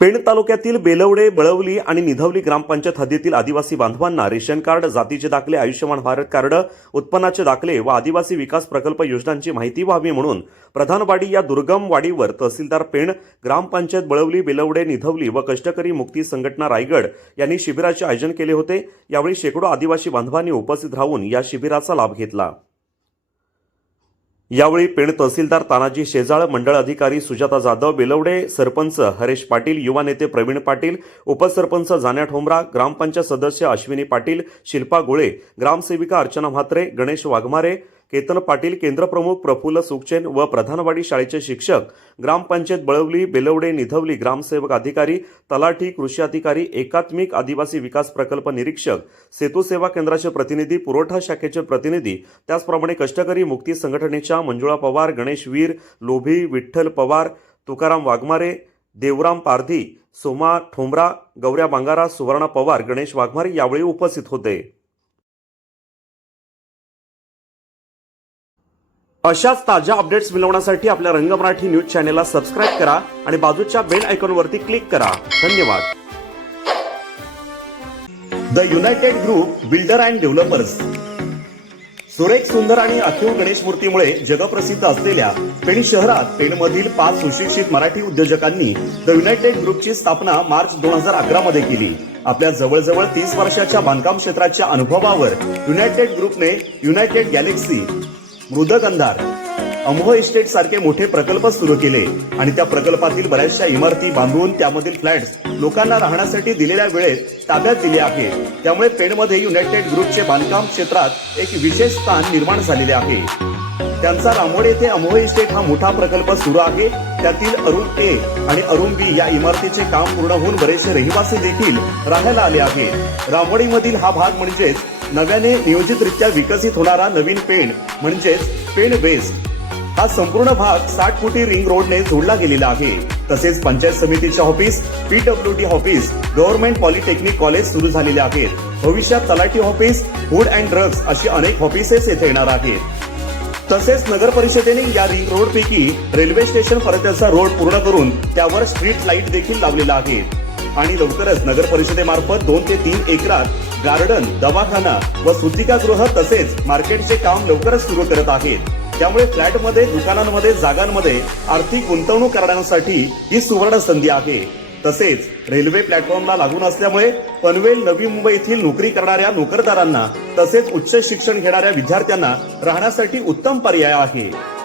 पेण तालुक्यातील बेलवडे बळवली आणि निधवली ग्रामपंचायत हद्दीतील आदिवासी बांधवांना रेशन कार्ड जातीचे दाखले आयुष्यमान भारत कार्ड उत्पन्नाचे दाखले व आदिवासी विकास प्रकल्प योजनांची माहिती व्हावी म्हणून प्रधानवाडी या दुर्गम वाडीवर तहसीलदार पेण ग्रामपंचायत बळवली बेलवडे निधवली व कष्टकरी मुक्ती संघटना रायगड यांनी शिबिराचे आयोजन केले होते. यावेळी शेकडो आदिवासी बांधवांनी उपस्थित राहून या शिबिराचा लाभ घेतला. यावेळी पेण तहसीलदार तानाजी शेजाळ मंडळ अधिकारी सुजाता जाधव बेलवडे सरपंच हरेश पाटील युवा नेते प्रवीण पाटील उपसरपंच जाण्या ठोंबरा ग्रामपंचायत सदस्य अश्विनी पाटील शिल्पा गोळे ग्रामसेविका अर्चना म्हात्रे गणेश वाघमारे केतन पाटील केंद्रप्रमुख प्रफुल्ल सुखचेन व प्रधानवाडी शाळेचे शिक्षक ग्रामपंचायत बळवली बेलवडे निधवली ग्रामसेवक अधिकारी तलाठी कृषी अधिकारी एकात्मिक आदिवासी विकास प्रकल्प निरीक्षक सेतू सेवा केंद्राचे प्रतिनिधी पुरवठा शाखेचे प्रतिनिधी त्याचप्रमाणे कष्टकरी मुक्ती संघटनेच्या मंजुळा पवार गणेश वीर लोभी विठ्ठल पवार तुकाराम वाघमारे देवराम पारधी सोमा ठोंबरा गौऱ्या बांगारा सुवर्णा पवार गणेश वाघमारे यावेळी उपस्थित होते. अशाच ताज्या अपडेट्स मिळवण्यासाठी आपल्या रंग मराठी न्यूज चॅनेलला सबस्क्राईब करा आणि बाजूच्या बेल आयकॉनवरती क्लिक करा. धन्यवाद. The United Group builder and developers. सुरेख सुंदर आणि अखिव गणेश मूर्तीमुळे जगप्रसिद्ध असलेल्या पेण शहरात पेणमधील पाच सुशिक्षित मराठी उद्योजकांनी द युनायटेड ग्रुपची स्थापना मार्च दोन हजार अकरा मध्ये केली. आपल्या जवळजवळ तीस वर्षाच्या बांधकाम क्षेत्राच्या अनुभवावर युनायटेड ग्रुपने United Galaxy Mrudgandhar. Amoh estate सारखे मोठे प्रकल्प सुरू केले आणि त्या प्रकल्पातील बऱ्याचशा इमारती बांधून त्यामधील फ्लॅट्स लोकांना राहण्यासाठी दिलेल्या वेळेत ताब्यात दिले आहे. त्यामुळे पेणमध्ये युनायटेड ग्रुपचे बांधकाम क्षेत्रात एक विशेष स्थान निर्माण झालेले आहे. त्यांचा रामोड येथे अमोह इस्टेट हा मोठा प्रकल्प सुरू आहे. त्यातील अरुण ए आणि अरुण बी या इमारतीचे काम पूर्ण होऊन बरेचसे रहिवासी देखील राहायला आले आहेत. रामोडीमधील हा भाग म्हणजेच नव्याने नियोजितरित्या विकसित होणारा नवीन पेण म्हणजेच पेण वेस्ट. हा संपूर्ण भाग साठ फुटी रिंग रोडने जोडला गेलेला आहे. तसेच पंचायत समितीचे office PW D office government polytechnic college सुरू झालेले आहेत. भविष्यात तलाठी ऑफिस फूड अँड ड्रग्ज अशी अनेक ऑफिसेस येथे येणार आहेत. तसेच नगर परिषदेने या रिंग रोड पैकी रेल्वे स्टेशन पर्यंतचा रोड पूर्ण करून त्यावर स्ट्रीट लाइट देखील लावलेला आहे. आणि लवकरच नगर परिषदेमार्फत दोन ते तीन एकरात गार्डन दवाखाना व सुतिकागृह तसेच मार्केटचे काम लवकरच सुरू करत आहेत. त्यामुळे फ्लॅटमध्ये दुकानांमध्ये जागांमध्ये आर्थिक गुंतवणूक करण्यासाठी ही सुवर्ण संधी आहे. तसेच रेल्वे प्लॅटफॉर्मला लागून असल्यामुळे पनवेल नवी मुंबई येथील नोकरी करणाऱ्या नोकरदारांना तसेच उच्च शिक्षण घेणाऱ्या विद्यार्थ्यांना राहण्यासाठी उत्तम पर्याय आहे.